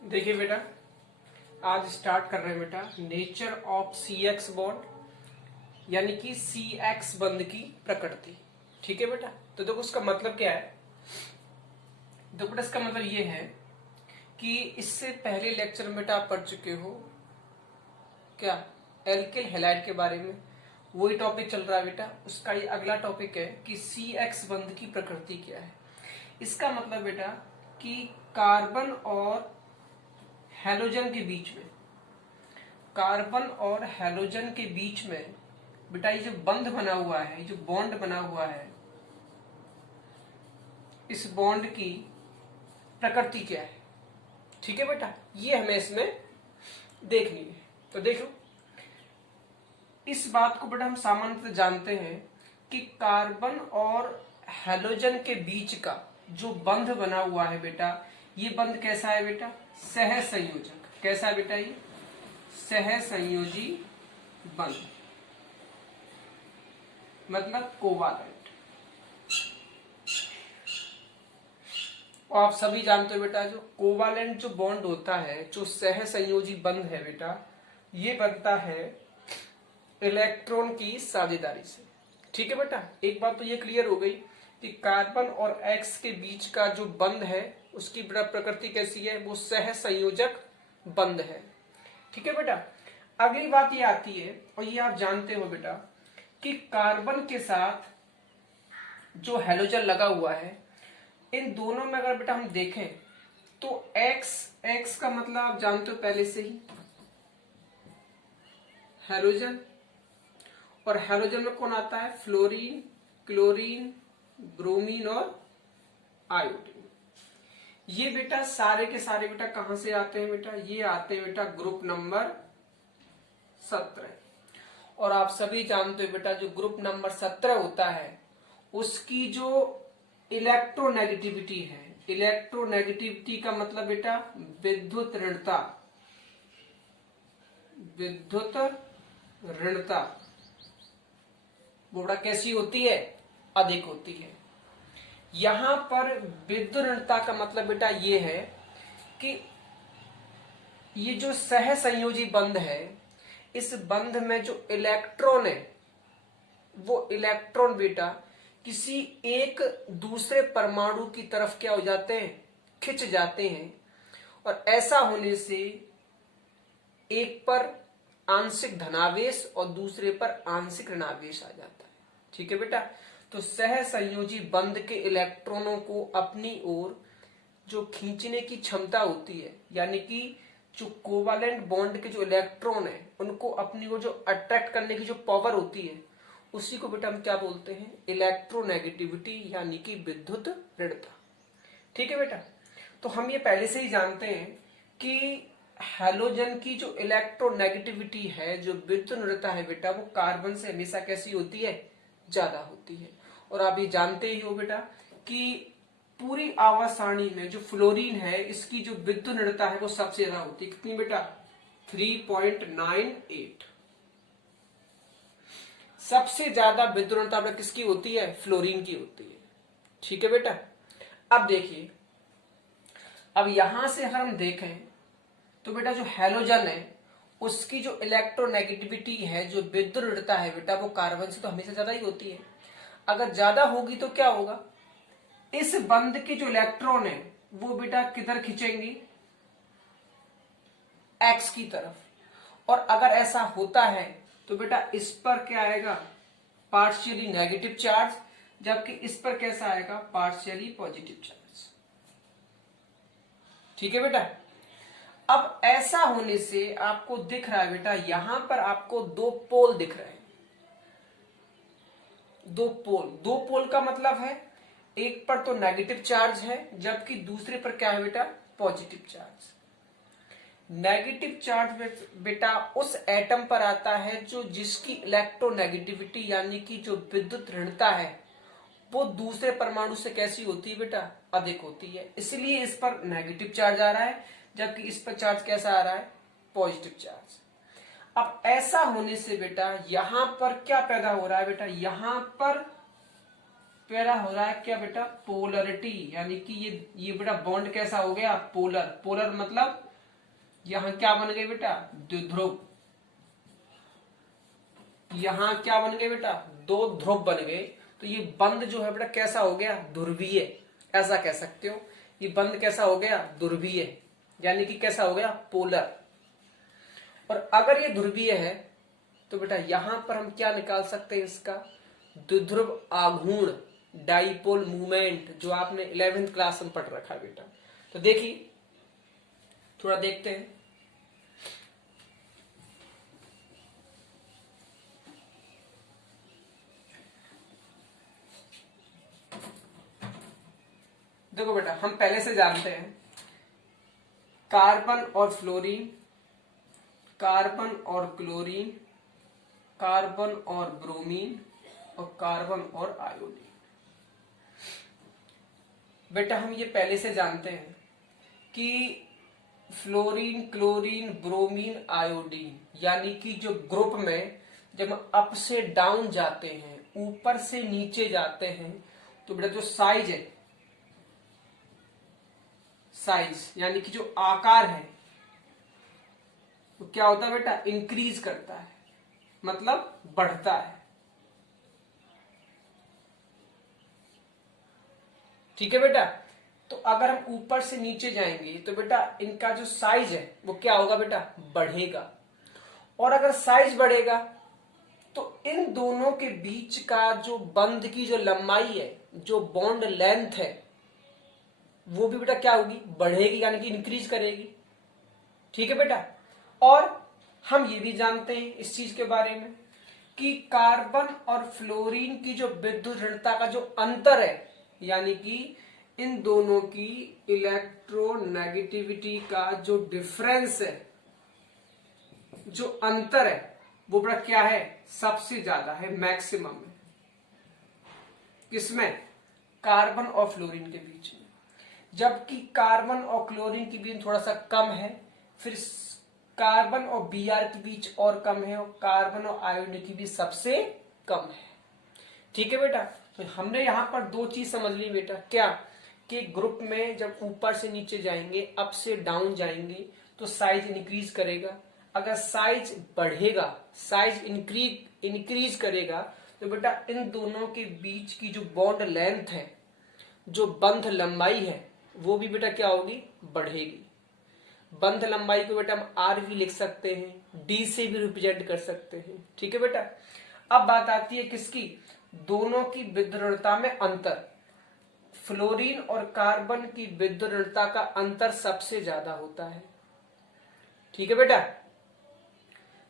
देखिए बेटा, आज स्टार्ट कर रहे हैं बेटा nature of C X bond यानी कि सी एक्स बंध की प्रकृति। ठीक है बेटा, तो देखो उसका मतलब क्या है। देखो बेटा, इसका मतलब ये है कि इससे पहले लेक्चर में बेटा आप पढ़ चुके हो क्या, एल्किल हैलाइड के बारे में। वही टॉपिक चल रहा है बेटा, उसका ये अगला टॉपिक है कि सी एक्स बंध की प्रकृति क्या है। इसका मतलब बेटा कि कार्बन और हैलोजन के बीच में, कार्बन और हैलोजन के बीच में बेटा ये जो बंध बना हुआ है, ये जो बॉन्ड बना हुआ है, इस बॉन्ड की प्रकृति क्या है। ठीक है बेटा, ये हमें इसमें देखनी है। तो देखो, इस बात को बेटा हम सामान्यतः जानते हैं कि कार्बन और हैलोजन के बीच का जो बंध बना हुआ है बेटा, ये बंध कैसा है बेटा, सहसंयोजक। कैसा है बेटा, ये सहसंयोजी बंध, मतलब कोवालेंट। और आप सभी जानते हो बेटा, जो कोवालेंट जो बॉन्ड होता है, जो सहसंयोजी बंध है बेटा, ये बनता है इलेक्ट्रॉन की साझेदारी से। ठीक है बेटा, एक बात तो ये क्लियर हो गई कि कार्बन और एक्स के बीच का जो बंध है उसकी बेटा प्रकृति कैसी है, वो सहसंयोजक बंध है। ठीक है बेटा, अगली बात ये आती है, और ये आप जानते हो बेटा कि कार्बन के साथ जो हैलोजन लगा हुआ है, इन दोनों में अगर बेटा हम देखें तो एक्स का मतलब आप जानते हो पहले से ही, हैलोजन। और हैलोजन में कौन आता है, फ्लोरीन, क्लोरीन, ब्रोमीन और आयोडीन। ये बेटा सारे के सारे बेटा कहां से आते हैं बेटा, ये आते हैं बेटा ग्रुप नंबर 17। और आप सभी जानते हो बेटा, जो ग्रुप नंबर 17 होता है उसकी जो इलेक्ट्रोनेगेटिविटी है, इलेक्ट्रोनेगेटिविटी का मतलब बेटा विद्युत ऋणता, विद्युत ऋणता वो बेटा कैसी होती है, अधिक होती है। यहां पर विद्युत ऋणता का मतलब बेटा ये है कि ये जो सहसंयोजी बंध है, इस बंध में जो इलेक्ट्रॉन है, वो इलेक्ट्रॉन बेटा किसी एक दूसरे परमाणु की तरफ क्या हो जाते हैं, खिंच जाते हैं। और ऐसा होने से एक पर आंशिक धनावेश और दूसरे पर आंशिक ऋणावेश आ जाता है। ठीक है बेटा, तो सहसंयोजी बंध के इलेक्ट्रॉनों को अपनी ओर जो खींचने की क्षमता होती है, यानी कि जो कोवालेंट बॉन्ड के जो इलेक्ट्रॉन है उनको अपनी ओर जो अट्रैक्ट करने की जो पावर होती है, उसी को बेटा हम क्या बोलते हैं, इलेक्ट्रोनेगेटिविटी यानी कि विद्युत ऋणता। ठीक है बेटा, तो हम ये पहले से ही जानते हैं कि हैलोजन की जो इलेक्ट्रोनेगेटिविटी है, जो विद्युत ऋणता है बेटा, वो कार्बन से हमेशा कैसी होती है, ज्यादा होती है। और आप ये जानते ही हो बेटा कि पूरी आवर्त सारणी में जो फ्लोरीन है, इसकी जो विद्युत ऋणता है वो सबसे ज्यादा होती है। कितनी बेटा, 3.98। सबसे ज्यादा विद्युत ऋणता किसकी होती है, फ्लोरीन की होती है। ठीक है बेटा, अब देखिए, अब यहां से अगर हम देखें तो बेटा जो हैलोजन है उसकी जो इलेक्ट्रोनेगेटिविटी है, जो विद्युत ऋणता है बेटा, वो कार्बन से तो हमेशा ज्यादा ही होती है। अगर ज्यादा होगी तो क्या होगा, इस बंध के जो इलेक्ट्रॉन है वो बेटा किधर खींचेंगी, एक्स की तरफ। और अगर ऐसा होता है तो बेटा इस पर क्या आएगा, पार्शियली नेगेटिव चार्ज, जबकि इस पर कैसा आएगा, पार्शियली पॉजिटिव चार्ज। ठीक है बेटा, अब ऐसा होने से आपको दिख रहा है बेटा, यहां पर आपको दो पोल दिख रहे हैं। दो पोल का मतलब है एक पर तो नेगेटिव चार्ज है, जबकि दूसरे पर क्या है बेटा, पॉजिटिव चार्ज। नेगेटिव चार्ज बेटा उस एटम पर आता है जो जिसकी इलेक्ट्रोनेगेटिविटी यानी कि जो विद्युत ऋणता है वो दूसरे परमाणु से कैसी होती है बेटा, अधिक होती है। इसलिए इस पर नेगेटिव चार्ज आ रहा है, जबकि इस पर चार्ज कैसा आ रहा है, पॉजिटिव चार्ज। अब ऐसा होने से बेटा यहां पर क्या पैदा हो रहा है बेटा, यहां पर पैदा हो रहा है क्या बेटा, पोलरिटी, यानी कि ये बेटा बॉन्ड कैसा हो गया, पोलर। पोलर मतलब यहां क्या बन गए बेटा, द्विध्रुव। यहां क्या बन गए बेटा, दो ध्रुव बन गए। तो ये बंध जो है बेटा कैसा हो गया, ध्रुवीय, ऐसा कह सकते हो। ये बंध कैसा हो गया, ध्रुवीय, यानी कि कैसा हो गया, पोलर। और अगर ये ध्रुवीय है तो बेटा यहां पर हम क्या निकाल सकते हैं, इसका द्विध्रुव आघूर्ण, डाइपोल मूवमेंट, जो आपने 11th क्लास में पढ़ रखा है बेटा। तो देखिए थोड़ा देखते हैं। देखो बेटा हम पहले से जानते हैं कार्बन और फ्लोरीन, कार्बन और क्लोरीन, कार्बन और ब्रोमीन और कार्बन और आयोडीन। बेटा हम ये पहले से जानते हैं कि फ्लोरीन, क्लोरीन, ब्रोमीन, आयोडीन, यानी कि जो ग्रुप में जब हम अप से डाउन जाते हैं, ऊपर से नीचे जाते हैं, तो बेटा जो साइज है, साइज यानी कि जो आकार है, वो क्या होता है बेटा, इंक्रीज करता है, मतलब बढ़ता है। ठीक है बेटा। तो अगर हम ऊपर से नीचे जाएंगे तो बेटा इनका जो साइज है वो क्या होगा बेटा, बढ़ेगा। और अगर साइज बढ़ेगा तो इन दोनों के बीच का जो बंध की जो लंबाई है, जो बॉन्ड लेंथ है, वो भी बेटा क्या होगी, बढ़ेगी, यानी कि इंक्रीज करेगी। ठीक है बेटा। और हम ये भी जानते हैं इस चीज के बारे में कि कार्बन और फ्लोरीन की जो विद्युत ऋणता का जो अंतर है, यानी कि इन दोनों की इलेक्ट्रोनेगेटिविटी का जो डिफरेंस है, जो अंतर है, वो बड़ा क्या है, सबसे ज्यादा है, मैक्सिमम है। किसमें, कार्बन और फ्लोरीन के बीच में। जबकि कार्बन और क्लोरीन के बीच थोड़ा सा कम है, फिर कार्बन और Br के बीच और कम है, और कार्बन और आयोडीन के बीच सबसे कम है। ठीक है बेटा। तो हमने यहां पर दो चीज समझ ली बेटा, क्या कि ग्रुप में जब ऊपर से नीचे जाएंगे, अप से डाउन जाएंगे, तो साइज इंक्रीज करेगा। अगर साइज बढ़ेगा, साइज इंक्रीज करेगा, तो बेटा इन दोनों के बीच की जो बॉन्ड लेंथ है, जो बंध लंबाई है, वो भी बेटा क्या होगी, बढ़ेगी। बंध लंबाई को बेटा हम आर भी लिख सकते हैं, डी से भी रिप्रेजेंट कर सकते हैं। ठीक है बेटा। अब बात आती है किसकी, दोनों की विद्युत में अंतर। फ्लोरीन और कार्बन की विद्युत का अंतर सबसे ज्यादा होता है। ठीक है बेटा।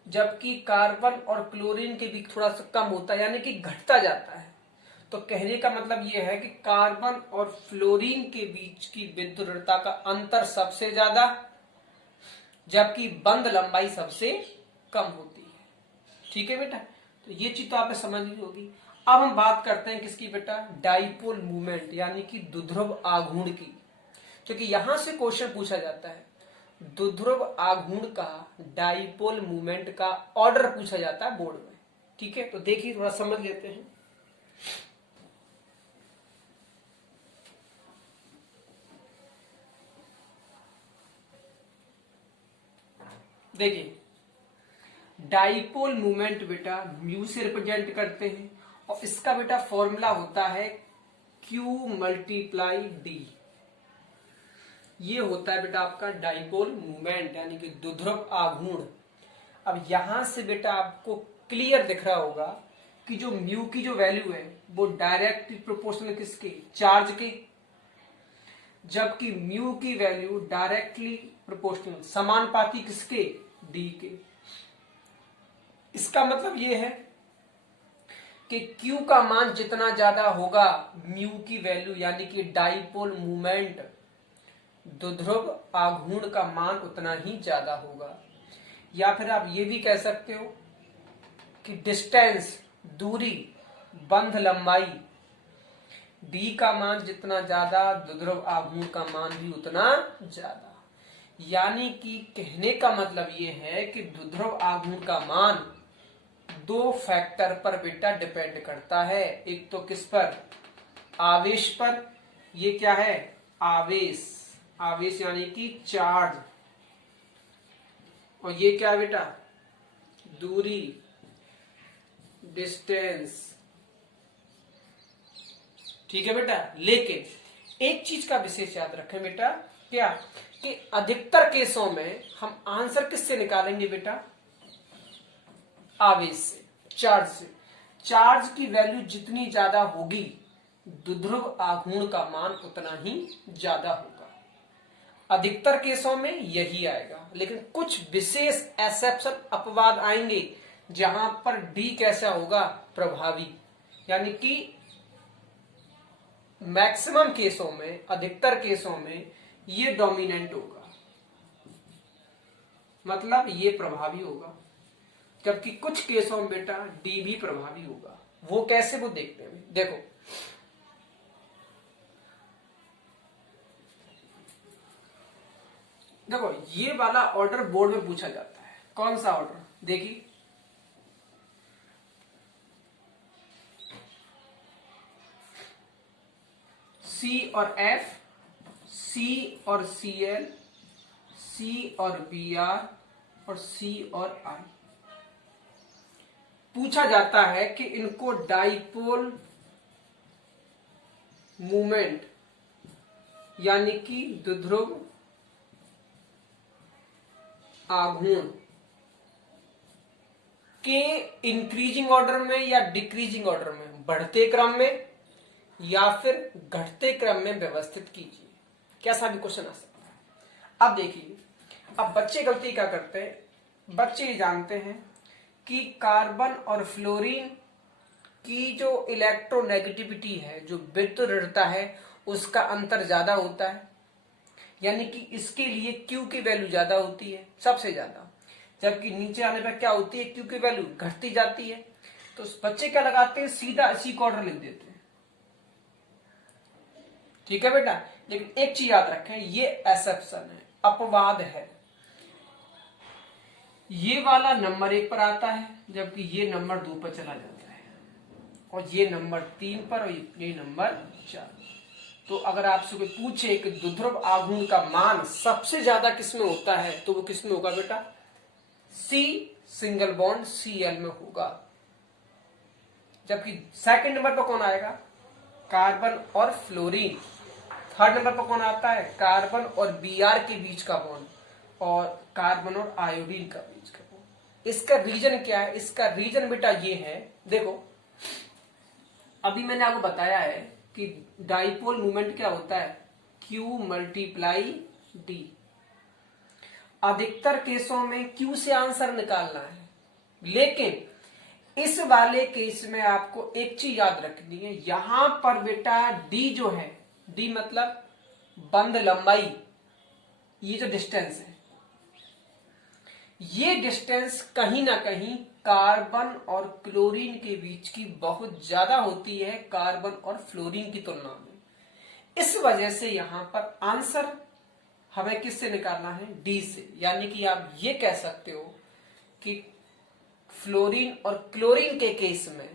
जबकि कार्बन और क्लोरीन के बीच थोड़ा सा कम होता है, यानी कि घटता जाता है। तो कहने का मतलब यह है कि कार्बन और फ्लोरीन के बीच की विद्युत का अंतर सबसे ज्यादा, जबकि बंध लंबाई सबसे कम होती है। ठीक है बेटा। तो ये चीज तो आपने समझ ली होगी। अब हम बात करते हैं किसकी बेटा, डाइपोल मूवमेंट, यानी कि द्विध्रुव आघूर्ण की। क्योंकि यहां से क्वेश्चन पूछा जाता है, द्विध्रुव आघूर्ण का, डाइपोल मूवमेंट का ऑर्डर पूछा जाता है बोर्ड में। ठीक है। तो देखिए थोड़ा समझ लेते हैं। देखिए डाइपोल मूवमेंट बेटा म्यू से रिप्रेजेंट करते हैं, और इसका बेटा फॉर्मूला होता है Q मल्टीप्लाई डी। ये होता है बेटा आपका डाइपोल मूवमेंट, यानी कि द्विध्रुव आघूर्ण। अब यहां से बेटा आपको क्लियर दिख रहा होगा कि जो म्यू की जो वैल्यू है वो डायरेक्टली प्रोपोर्शनल किसके, चार्ज के, जबकि म्यू की वैल्यू डायरेक्टली प्रोपोर्शनल, समानुपाती किसके, डी के। इसका मतलब ये है कि Q का मान जितना ज्यादा होगा, म्यू की वैल्यू यानी कि डाइपोल मूवमेंट, द्विध्रुव आघूर्ण का मान उतना ही ज्यादा होगा। या फिर आप ये भी कह सकते हो कि डिस्टेंस, दूरी, बंध लंबाई, डी का मान जितना ज्यादा, द्विध्रुव आघूर्ण का मान भी उतना ज्यादा। यानी कि कहने का मतलब ये है कि द्विध्रुव आघूर्ण का मान दो फैक्टर पर बेटा डिपेंड करता है। एक तो किस पर, आवेश पर। ये क्या है, आवेश, आवेश यानी कि चार्ज। और ये क्या है बेटा, दूरी, डिस्टेंस। ठीक है बेटा, लेकिन एक चीज का विशेष याद रखें बेटा, क्या कि अधिकतर केसों में हम आंसर किससे निकालेंगे बेटा, आवेश से, चार्ज से। चार्ज की वैल्यू जितनी ज्यादा होगी द्विध्रुव आघूर्ण का मान उतना ही ज्यादा होगा। अधिकतर केसों में यही आएगा, लेकिन कुछ विशेष एक्सेप्शन, अपवाद आएंगे जहां पर डी कैसा होगा, प्रभावी, यानी कि मैक्सिमम केसों में, अधिकतर केसों में ये डोमिनेंट होगा, मतलब ये प्रभावी होगा, जबकि कुछ केसों में बेटा डी भी प्रभावी होगा। वो कैसे, वो देखते हैं। देखो देखो ये वाला ऑर्डर बोर्ड में पूछा जाता है। कौन सा ऑर्डर, देखिए सी और एफ, सी और सी एल, सी और बी आर, और सी और आई। पूछा जाता है कि इनको डाइपोल मूवमेंट यानी कि द्विध्रुव आघूर्ण के इंक्रीजिंग ऑर्डर में या डिक्रीजिंग ऑर्डर में, बढ़ते क्रम में या फिर घटते क्रम में व्यवस्थित कीजिए। कैसा भी क्वेश्चन आ सकता है। अब देखिए, अब बच्चे गलती क्या करते हैं, बच्चे ये जानते हैं कि कार्बन और फ्लोरीन की जो इलेक्ट्रोनेगेटिविटी है, जो विद्युत ऋणता है, उसका अंतर ज्यादा होता है, यानी कि इसके लिए Q की वैल्यू ज्यादा होती है, सबसे ज्यादा, जबकि नीचे आने पर क्या होती है, Q की वैल्यू घटती जाती है। तो बच्चे क्या लगाते हैं, सीधा इसी को ऑर्डर लिख देते हैं। ठीक है बेटा, लेकिन एक चीज याद रखें, ये एक्सेप्शन है, अपवाद है। ये वाला नंबर 1 पर आता है, जबकि ये नंबर 2 पर चला जाता है, और ये नंबर 3 पर, और ये नंबर 4। तो अगर आपसे कोई पूछे कि द्विध्रुव आघूर्ण का मान सबसे ज्यादा किसमें होता है, तो वो किसमें होगा बेटा, सी सिंगल बॉन्ड Cl में होगा। जबकि सेकंड नंबर पर कौन आएगा, कार्बन और फ्लोरीन। थर्ड नंबर पर कौन आता है, कार्बन और Br के बीच का बॉन्ड, और कार्बन और आयोडीन का बीच का बॉन्ड। इसका रीजन क्या है, इसका रीजन बेटा ये है, देखो अभी मैंने आपको बताया है कि डाइपोल मूवमेंट क्या होता है, Q मल्टीप्लाई डी। अधिकतर केसों में Q से आंसर निकालना है, लेकिन इस वाले केस में आपको एक चीज याद रखनी है, यहां पर बेटा D जो है, D मतलब बंद लंबाई, ये जो डिस्टेंस है, ये डिस्टेंस कहीं ना कहीं कार्बन और क्लोरीन के बीच की बहुत ज्यादा होती है, कार्बन और फ्लोरीन की तुलना में। इस वजह से यहां पर आंसर हमें किससे निकालना है, डी से। यानी कि आप ये कह सकते हो कि फ्लोरीन और क्लोरीन के केस में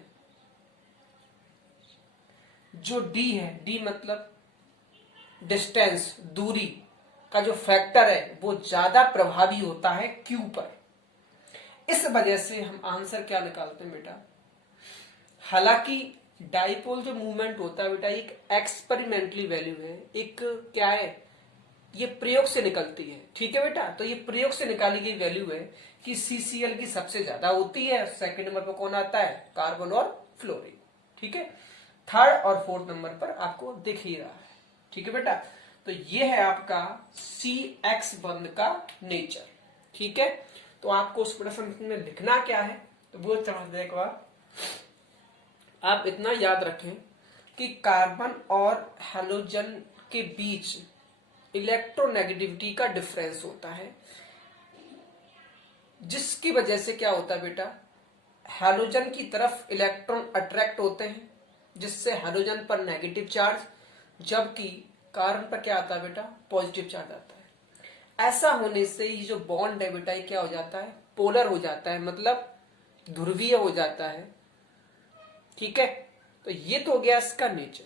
जो डी है, डी मतलब डिस्टेंस, दूरी का जो फैक्टर है, वो ज्यादा प्रभावी होता है क्यू पर। इस वजह से हम आंसर क्या निकालते हैं बेटा, हालांकि डाइपोल जो मूवमेंट होता है बेटा, एक एक्सपेरिमेंटली वैल्यू है, एक क्या है, ये प्रयोग से निकलती है। ठीक है बेटा, तो ये प्रयोग से निकाली गई वैल्यू है कि CCl की सबसे ज्यादा होती है, सेकंड नंबर पर कौन आता है, कार्बन और फ्लोरीन। ठीक है, थर्ड और फोर्थ नंबर पर आपको दिख ही रहा है। ठीक है बेटा, तो ये है आपका CX बंध का नेचर। ठीक है, तो आपको उस प्रश्न में लिखना क्या है, तो वो समझने के बाद आप इतना याद रखें कि कार्बन और हैलोजन के बीच इलेक्ट्रोनेगेटिविटी का डिफरेंस होता है, जिसकी वजह से क्या होता है बेटा, हैलोजन की तरफ इलेक्ट्रॉन अट्रैक्ट होते हैं, जिससे हैलोजन पर नेगेटिव चार्ज, जबकि कार्बन पर क्या आता है बेटा, पॉजिटिव चार्ज आता है। ऐसा होने से ये जो बॉन्ड है बेटा, ये क्या हो जाता है, पोलर हो जाता है, मतलब ध्रुवीय हो जाता है। ठीक है, तो ये तो हो गया इसका नेचर।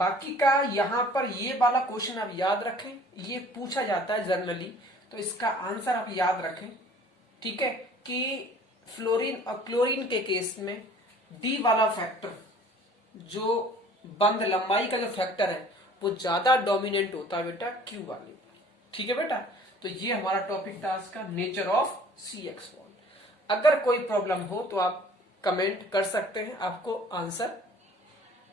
बाकी का यहां पर ये वाला क्वेश्चन आप याद रखें, ये पूछा जाता है जनरली, तो इसका आंसर आप याद रखें, ठीक है, कि फ्लोरीन और क्लोरीन के केस में डी वाला फैक्टर, जो बंध लंबाई का जो फैक्टर है वो ज्यादा डोमिनेंट होता है बेटा क्यू वाले। ठीक है बेटा, तो ये हमारा टॉपिक था आज का, नेचर ऑफ CX बॉन्ड। अगर कोई प्रॉब्लम हो तो आप कमेंट कर सकते हैं, आपको आंसर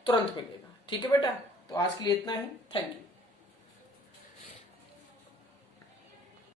तुरंत मिलेगा। ठीक है बेटा, तो आज के लिए इतना ही, थैंक यू।